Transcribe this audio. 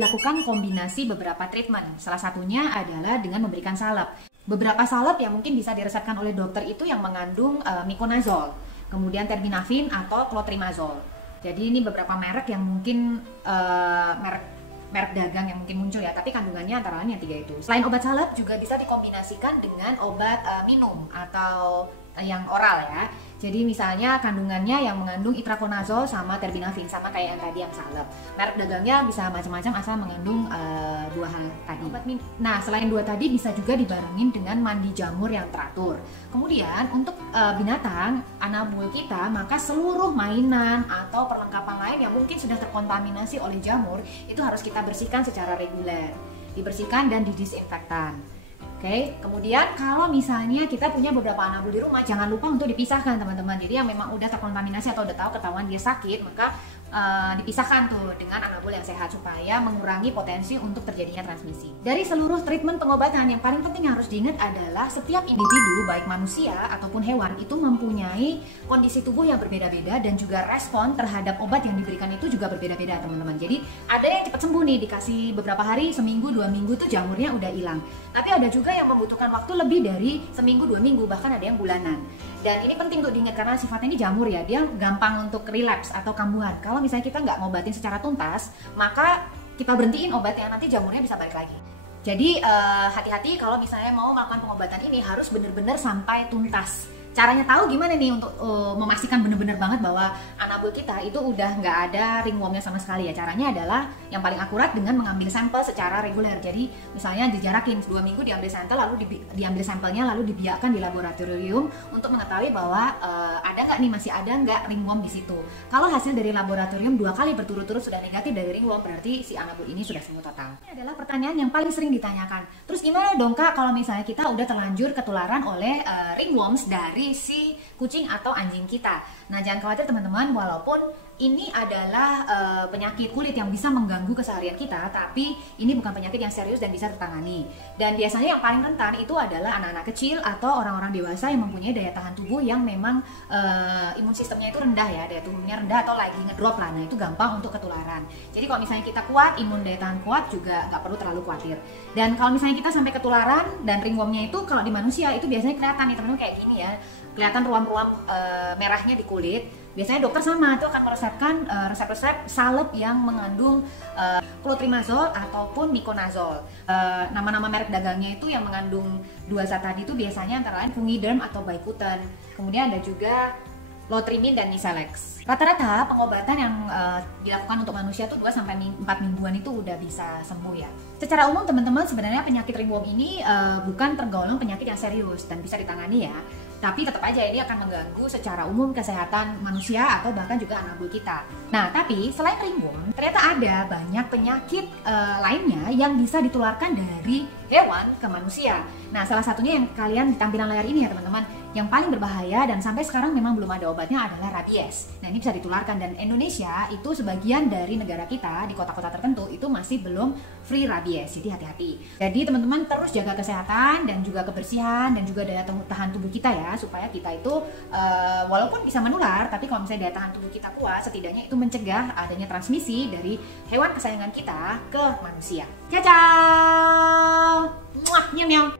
dilakukan kombinasi beberapa treatment. Salah satunya adalah dengan memberikan salep. Beberapa salep yang mungkin bisa diresepkan oleh dokter itu yang mengandung miconazole, kemudian terbinafin atau clotrimazole. Jadi ini beberapa merek yang mungkin merek dagang yang mungkin muncul ya, tapi kandungannya antara lain yang 3 itu. Selain obat salep juga bisa dikombinasikan dengan obat minum atau yang oral ya. Jadi misalnya kandungannya yang mengandung itraconazole sama terbinafin, sama kayak yang tadi yang salep. Merek dagangnya bisa macam-macam asal mengandung 2 hal tadi. Nah, selain 2 tadi bisa juga dibarengin dengan mandi jamur yang teratur. Kemudian untuk binatang anabul kita, maka seluruh mainan atau perlengkapan lain yang mungkin sudah terkontaminasi oleh jamur itu harus kita bersihkan secara reguler. Dibersihkan dan didisinfektan. Oke, kemudian kalau misalnya kita punya beberapa anabul di rumah, jangan lupa untuk dipisahkan teman-teman. Jadi yang memang udah terkontaminasi atau udah tahu ketahuan dia sakit, maka dipisahkan tuh dengan anabul yang sehat supaya mengurangi potensi untuk terjadinya transmisi. Dari seluruh treatment pengobatan, yang paling penting yang harus diingat adalah setiap individu, baik manusia ataupun hewan, itu mempunyai kondisi tubuh yang berbeda-beda dan juga respon terhadap obat yang diberikan itu juga berbeda-beda teman-teman. Jadi ada yang cepat sembuh nih, dikasih beberapa hari, seminggu, 2 minggu tuh jamurnya udah hilang. Tapi ada juga yang membutuhkan waktu lebih dari seminggu, 2 minggu, bahkan ada yang bulanan. Dan ini penting untuk diingat karena sifatnya ini jamur ya, dia gampang untuk relapse atau kambuhan. Kalau misalnya kita nggak ngobatin secara tuntas, maka kita berhentiin obatnya, nanti jamurnya bisa balik lagi. Jadi hati-hati kalau misalnya mau melakukan pengobatan ini, harus benar-benar sampai tuntas. Caranya tahu gimana nih untuk memastikan benar-benar banget bahwa anabul kita itu udah nggak ada ringwormnya sama sekali ya. Caranya adalah yang paling akurat dengan mengambil sampel secara reguler. Jadi misalnya dijarakin 2 minggu diambil sampel, lalu diambil sampelnya lalu dibiarkan di laboratorium untuk mengetahui bahwa ada nggak nih, masih ada nggak ringworm di situ. Kalau hasil dari laboratorium 2 kali berturut-turut sudah negatif dari ringworm, berarti si anabul ini sudah sembuh total. Ini adalah pertanyaan yang paling sering ditanyakan. Terus gimana dong Kak kalau misalnya kita udah terlanjur ketularan oleh ringworms dari si kucing atau anjing kita? Nah, jangan khawatir teman-teman, walaupun ini adalah penyakit kulit yang bisa mengganggu keseharian kita, tapi ini bukan penyakit yang serius dan bisa tertangani. Dan biasanya yang paling rentan itu adalah anak-anak kecil atau orang-orang dewasa yang mempunyai daya tahan tubuh yang memang imun sistemnya itu rendah ya, daya tubuhnya rendah atau lagi ngedrop lah. Nah, itu gampang untuk ketularan. Jadi kalau misalnya kita kuat, imun daya tahan kuat, juga nggak perlu terlalu khawatir. Dan kalau misalnya kita sampai ketularan dan ringwormnya itu kalau di manusia itu biasanya kelihatan nih teman-teman, kayak gini ya, kelihatan ruam-ruam merahnya di kulit. Biasanya dokter sama itu akan meresepkan resep-resep salep yang mengandung clotrimazole ataupun miconazole. Nama-nama merek dagangnya itu yang mengandung 2 zat tadi itu biasanya antara lain Fungidem atau Bicuten. Kemudian ada juga Lotrimin dan Misalex. Rata-rata pengobatan yang dilakukan untuk manusia itu 2-4 mingguan itu udah bisa sembuh ya. Secara umum teman-teman, sebenarnya penyakit ringworm ini bukan tergolong penyakit yang serius dan bisa ditangani ya. Tapi tetap aja ini akan mengganggu secara umum kesehatan manusia atau bahkan juga anabul kita. Nah, tapi selain ringworm, ternyata ada banyak penyakit lainnya yang bisa ditularkan dari hewan ke manusia. Nah, salah satunya yang kalian di tampilan layar ini ya teman-teman, yang paling berbahaya dan sampai sekarang memang belum ada obatnya adalah rabies. Nah, ini bisa ditularkan dan Indonesia itu sebagian dari negara kita di kota-kota tertentu itu masih belum free rabies. Jadi hati-hati. Jadi teman-teman terus jaga kesehatan dan juga kebersihan dan juga daya tahan tubuh kita ya, supaya kita itu walaupun bisa menular, tapi kalau misalnya daya tahan tubuh kita kuat, setidaknya itu mencegah adanya transmisi dari hewan kesayangan kita ke manusia. Ciao ciao. Muah, nyam nyam.